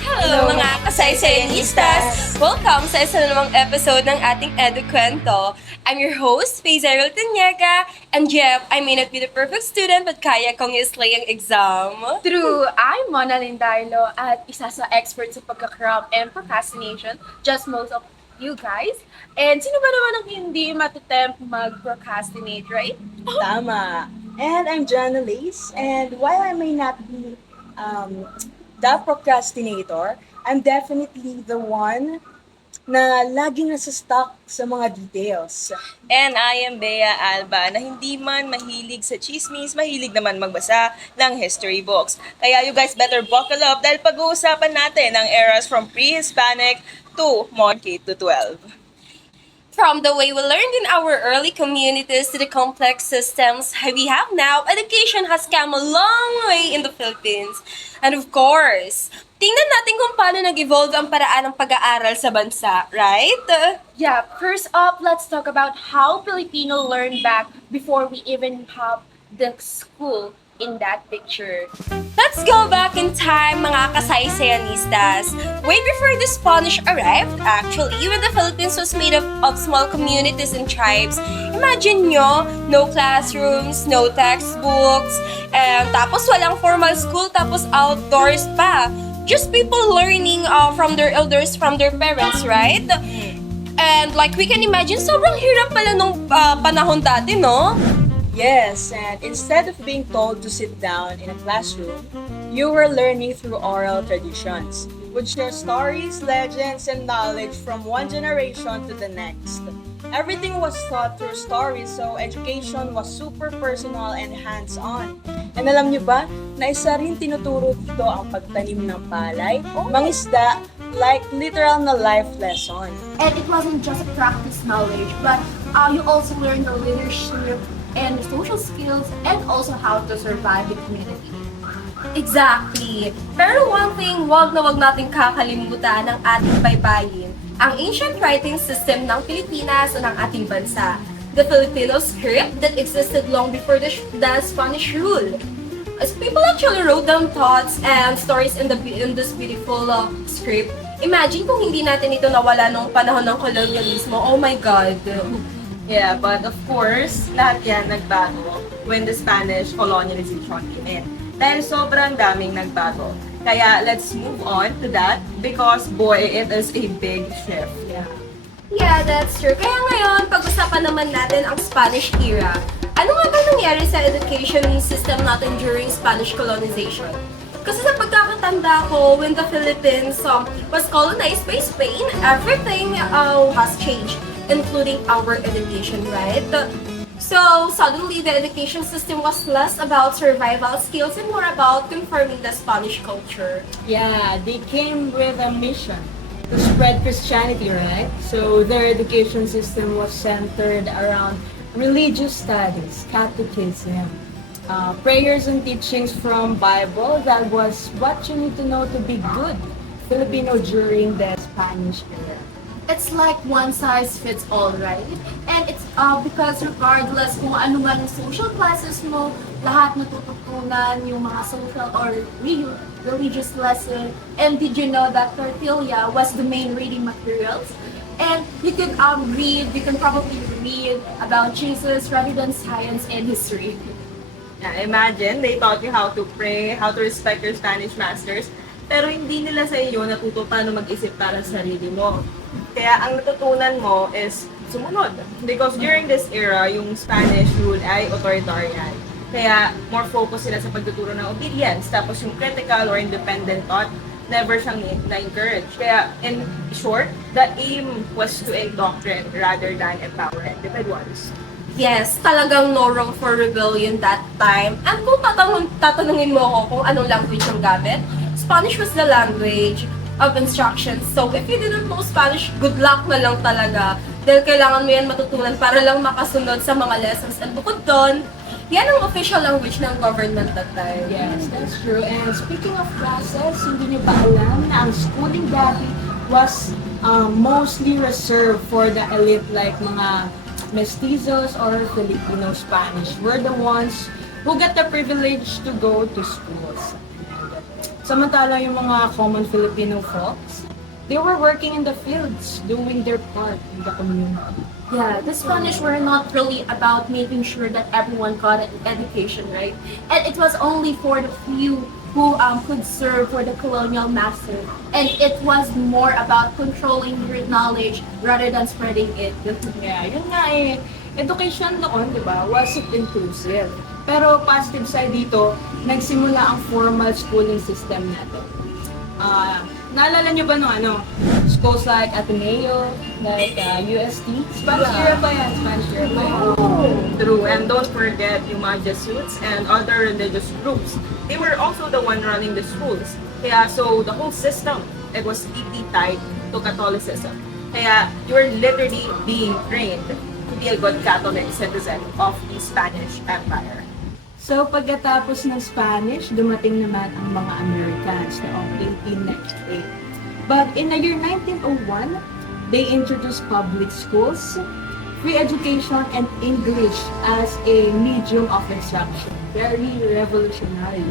Hello mga kasaysayanistas! Welcome sa isa na namang episode ng ating EduKwento. I'm your host, Faye, Zyrille, Tañega, and Jeff, I may not be the perfect student but kaya kong islay ang exam. True, I'm Monalyn, Dailo, at isa sa expert sa pagka-cram and procrastination, just most of you guys. And sino ba naman ang hindi matutempt mag-procrastinate, right? Tama. And I'm Janna, Leis, and while I may not be the procrastinator, I'm definitely the one na laging nasa stuck sa mga details. And I am Bea Alba na hindi man mahilig sa chismis, mahilig naman magbasa ng history books. Kaya you guys better buckle up dahil pag-uusapan natin ang eras from pre-Hispanic to mod K-12. From the way we learned in our early communities to the complex systems we have now, education has come a long way in the Philippines. And of course, tingnan natin kung paano nag-evolve ang paraan ng pag-aaral sa bansa, right? Yeah, first up, let's talk about how Filipino learned back before we even have the school in that picture. Let's go back in time, mga kasaysayanistas. Way before the Spanish arrived, actually, when the Philippines was made up of small communities and tribes, imagine nyo, no classrooms, no textbooks, tapos walang formal school, tapos outdoors pa. Just people learning from their elders, from their parents, right? And like we can imagine, sobrang hirap pala nung panahon dati, no? Yes, and instead of being told to sit down in a classroom, you were learning through oral traditions, which share stories, legends, and knowledge from one generation to the next. Everything was taught through stories, so education was super personal and hands-on. And alam niyo ba, na isa rin tinuturo dito ang pagtanim ng palay, mangisda, like literal na life lesson. And it wasn't just a practice knowledge, but you also learned the leadership and the social skills and also how to survive the community. Exactly. Pero one thing, wag na wag nating kakalimutan ang ating baybayin, ang ancient writing system ng Pilipinas o ng ating bansa. The Filipino script that existed long before the Spanish rule. As people actually wrote down thoughts and stories in this beautiful script. Imagine kung hindi natin ito nawala nung panahon ng kolonyalismo. Oh my God. Yeah, but of course, lahat yan nagbago when the Spanish colonialization came in. Dahil sobrang daming nagbago. Kaya let's move on to that because boy, it is a big shift. Yeah, that's true. Kaya ngayon, pag-usapan naman natin ang Spanish era. Ano nga ba nangyari sa education system natin during Spanish colonization? Kasi sa pagkakatanda ko, when the Philippines was colonized by Spain, everything has changed, including our education, right? So, suddenly, the education system was less about survival skills and more about confirming the Spanish culture. Yeah, they came with a mission to spread Christianity, right? So their education system was centered around religious studies, catechism, prayers and teachings from Bible. That was what you need to know to be good Filipino during the Spanish era. It's like one size fits all, right? And it's because regardless kung ano man yung social classes mo, lahat natututunan yung mga social or religious lesson. And did you know that tortilla was the main reading materials? And you can you can probably read about Jesus rather than science and history. Yeah, imagine, they taught you how to pray, how to respect your Spanish masters, pero hindi nila sa iyo natuto paano mag-isip para sa sarili mo. Kaya ang natutunan mo is sumunod. Because during this era, yung Spanish rule ay authoritarian. Kaya more focus sila sa pagtuturo ng obedience. Tapos yung critical or independent thought, never siyang na-encourage. Kaya in short, the aim was to indoctrinate rather than empower individuals. Yes, talagang no room for rebellion that time. And kung tatanungin mo ako kung anong language yung gamit, Spanish was the language of instructions. So, if you didn't know Spanish, good luck na lang talaga. Dahil kailangan mo yan matutunan para lang makasunod sa mga lessons. And bukod doon, yan ang official language ng government that time. Yes, that's true. And speaking of classes, hindi niyo ba alam na ang schooling dati was mostly reserved for the elite like mga mestizos or Filipino Spanish were the ones who get the privilege to go to schools. Samantala yung mga common Filipino folks, they were working in the fields, doing their part in the community. Yeah, the Spanish were not really about making sure that everyone got an education, right? And it was only for the few who could serve for the colonial master. And it was more about controlling your knowledge rather than spreading it. Yeah, yun nga eh. Education noon, di ba, wasn't inclusive. Pero positive side dito, nagsimula ang formal schooling system natin. Naalala niyo ba no schools like Ateneo, like UST? Spanish era pa yan, Spanish era pa yan. True, and don't forget yung mga Jesuits and other religious groups. They were also the one running the schools. Kaya so the whole system, it was deeply tied to Catholicism. Kaya you're literally being trained to be a good Catholic citizen of the Spanish Empire. So pagkatapos ng Spanish, dumating naman ang mga Americans noong 1898. But in the year 1901, they introduced public schools, free education, and English as a medium of instruction. Very revolutionary.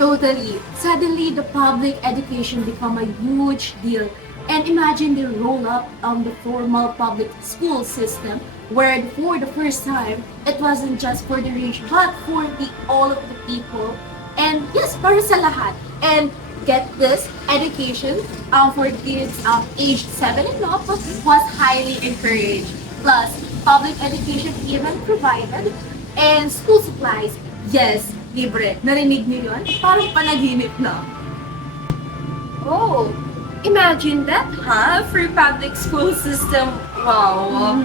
Totally. Suddenly, the public education became a huge deal. And imagine the roll-up on the formal public school system where for the first time, it wasn't just for the rich, but for all of the people. And yes, para sa lahat. And get this, education for kids aged 7 and up was highly encouraged. Plus, public education even provided and school supplies. Yes, libre. Narinig niyo yun? Parang panaginip na. Oh, imagine that, huh? Free public school system. Wow.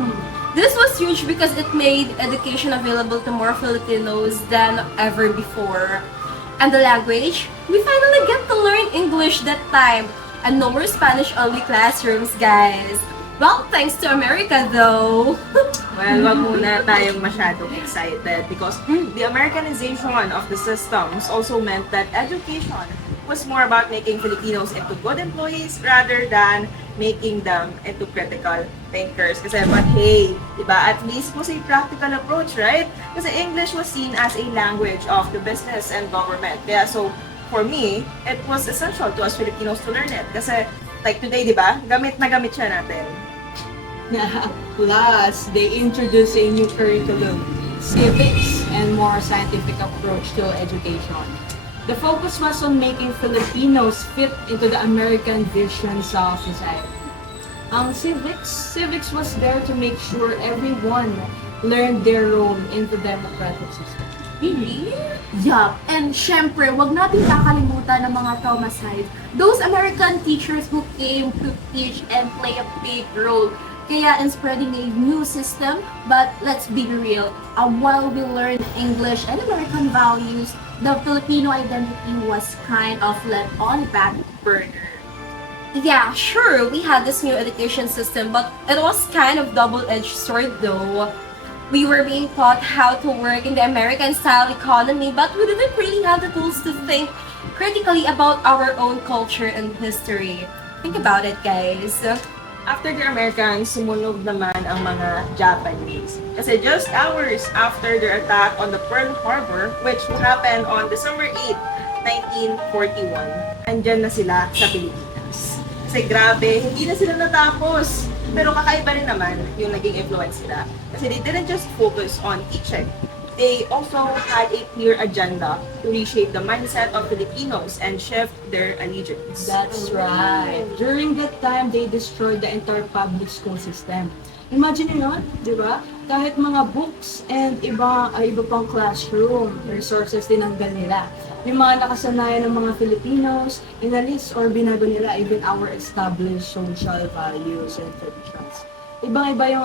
This was huge because it made education available to more Filipinos than ever before. And the language, we finally get to learn English that time. And no more Spanish-only classrooms, guys. Well, thanks to America though. Well, wag muna tayong masyadong excited because the Americanization of the systems also meant that education was more about making Filipinos into good employees rather than making them into critical thinkers. Kasi, but hey, diba, at least was a practical approach, right? Kasi English was seen as a language of the business and government. Kaya so, for me, it was essential to us Filipinos to learn it. Kasi, like today, diba, gamit na gamit siya natin. Plus, they introduced a new curriculum, civics, and more scientific approach to education. The focus was on making Filipinos fit into the American visions of society. Ang civics was there to make sure everyone learned their role in the democratic system. Really? Yeah. And syempre, wag natin kakalimutan ng mga trauma side. Those American teachers who came to teach and play a big role. Kaya in spreading a new system, but let's be real, while we learn English and American values, the Filipino identity was kind of left on back burner. Yeah, sure, we had this new education system, but it was kind of double-edged sword though. We were being taught how to work in the American-style economy, but we didn't really have the tools to think critically about our own culture and history. Think about it, guys. After the Americans, sumunog naman ang mga Japanese. Kasi just hours after their attack on the Pearl Harbor, which happened on December 8, 1941, andyan na sila sa Pilipinas. Kasi grabe, hindi na sila natapos. Pero kakaiba rin naman yung naging influence nila. Kasi they didn't just focus on teaching. They also had a clear agenda to reshape the mindset of Filipinos and shift their allegiance. That's right. During that time, they destroyed the entire public school system. Imagine nyo, di ba? Kahit mga books and iba pang classroom, resources tinanggal nila. Yung mga nakasanayan ng mga Filipinos, inalis or binago nila even our established social values and traditions. Ibang-iba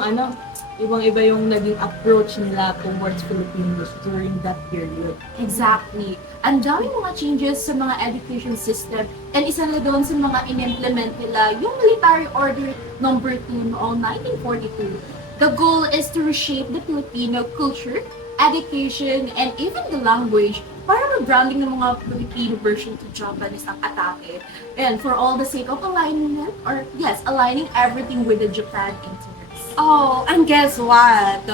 yung naging approach nila towards Filipinos during that period. Exactly. Ang daming mga changes sa mga education system and isa na doon sa mga in-implement nila yung Military Order No. 2 noong 1942. The goal is to reshape the Filipino culture, education, and even the language para mag-branding ng mga Filipino version to Japanese ang atake. And for all the sake of aligning it, or yes, aligning everything with the Japan interests. Oh, and guess what?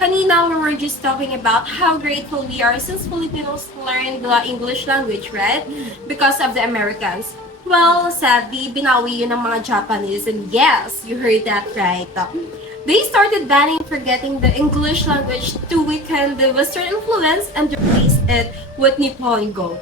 Kanina we were just talking about how grateful we are since Filipinos learned the English language, right? Because of the Americans. Well, sadly, binawi yun ng mga Japanese, and yes, you heard that right. They started banning forgetting the English language to weaken the Western influence and replace it with Nihongo,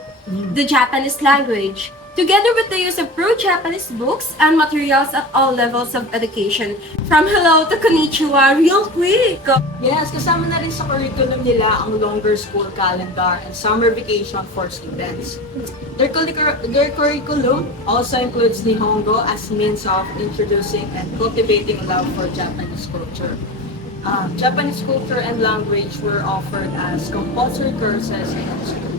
the Japanese language, together with the use of pro-Japanese books and materials at all levels of education, from hello to konnichiwa, real quick. Yes, kasama na rin sa curriculum nila ang longer school calendar and summer vacation for students. Their curriculum also includes Nihongo as means of introducing and cultivating love for Japanese culture. Japanese culture and language were offered as compulsory courses in school.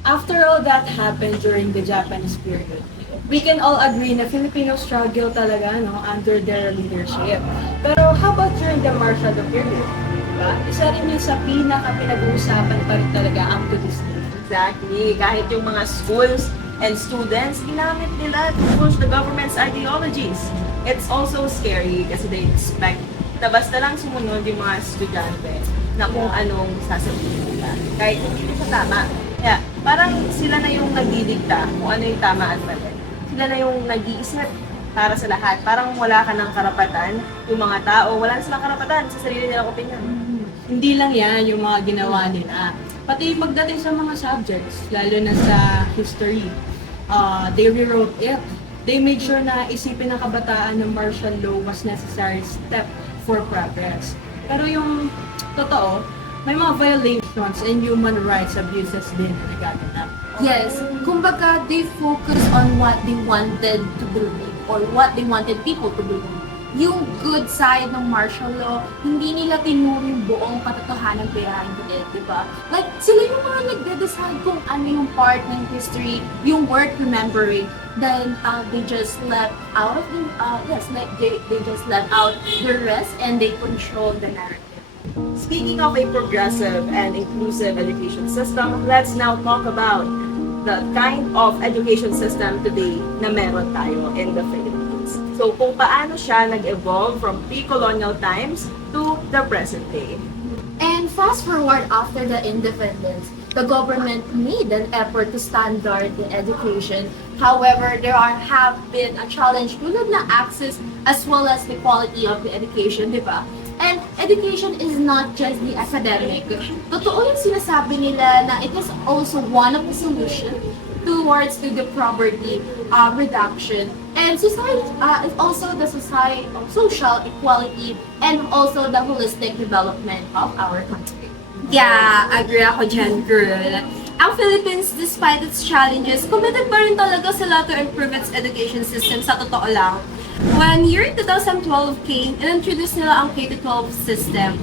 After all that happened during the Japanese period, we can all agree na Filipinos struggle talaga under their leadership. Pero how about during the martial law period? Diba? Isa rin yun sa pinaka-pinag-uusapan pa rin talaga up to this day. Exactly. Kahit yung mga schools and students, ginamit nila to push the government's ideologies. It's also scary kasi they expect na basta lang sumunod yung mga estudyante na kung anong sasabihin nila. Kahit hindi siya tama. Kaya, parang sila na yung nagdidikta kung ano yung tama at mali. Sila na yung nag-iisip para sa lahat. Parang wala ka ng karapatan. Yung mga tao, wala na silang karapatan sa sarili nilang opinion. Hindi lang yan yung mga ginawa nila. Pati pagdating sa mga subjects, lalo na sa history, they rewrote it. They made sure na isipin ng kabataan ng martial law was necessary step for progress. Pero yung totoo, may mga violations and human rights abuses din na nagaganap. Yes, kumbaga they focus on what they wanted to believe or what they wanted people to believe. Yung good side ng martial law, hindi nila tinuro yung buong katotohanan behind it, di ba? Like, sila yung mga nagde-decide kung ano yung part ng history, yung worth remembering. Then, they just left out of the, they just left out the rest and they control the narrative. Speaking of a progressive and inclusive education system, let's now talk about the kind of education system today na meron tayo in the Philippines. So kung paano siya nag-evolve from pre-colonial times to the present day. And fast forward after the independence, the government made an effort to standard the education. However, have been a challenge tulad na access as well as the quality of the education, di ba? And education is not just the academic. Totoo yung sinasabi nila na it is also one of the solutions towards to the poverty reduction and society also the society of social equality and also the holistic development of our country. Yeah, agree ako dyan, girl. Ang Philippines, despite its challenges, committed pa rin talaga sila to improve its education system sa totoo lang. When year 2012 came, in-introduce nila ang K-12 system.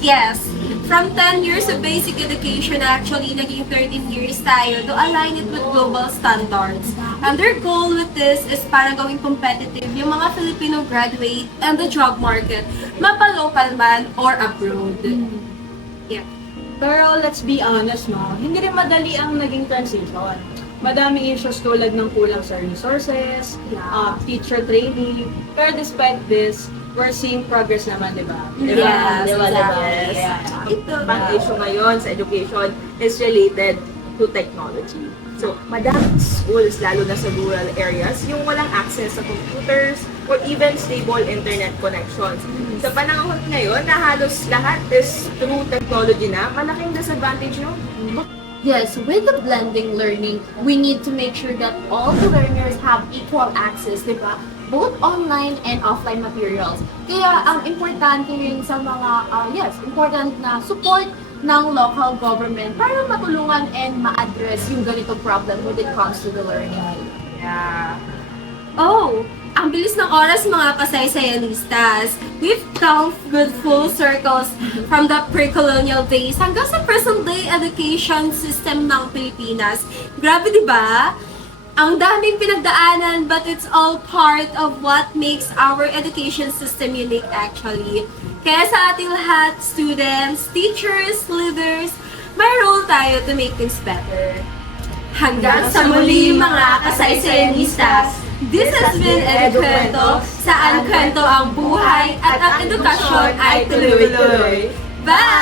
Yes, from 10 years of basic education, actually, naging 13 years tayo to align it with global standards. And their goal with this is para gawing competitive yung mga Filipino graduate and the job market, mapa-local man or abroad. Yeah. Pero let's be honest, hindi rin madali ang naging transition. Madaming issues tulad ng kulang sa resources, teacher training. Pero despite this, we're seeing progress naman, di ba? Yes, Yes. Ang issue ngayon sa education is related to technology. So, madaming schools, lalo na sa rural areas, yung walang access sa computers or even stable internet connections. Sa panahon ngayon, na halos lahat is through technology na, malaking disadvantage yun. Yes, with the blending learning, we need to make sure that all the learners have equal access, di ba? Both online and offline materials. Kaya ang importante rin sa mga, important na support ng local government para matulungan and ma-address yung ganitong problem when it comes to the learning. Yeah. Oh, ang bilis ng oras mga kasaysayanistas. We've come with full circles from the pre-colonial days hanggang sa present-day education system ng Pilipinas. Grabe, di ba? Ang daming pinagdaanan, but it's all part of what makes our education system unique actually. Kaya sa ating lahat, students, teachers, leaders, may role tayo to make things better. Hanggang sa muli mga kasaysayanistas, this has been EduKwento, saan kwento ang buhay at ang edukasyon ay tuloy-tuloy. Bye!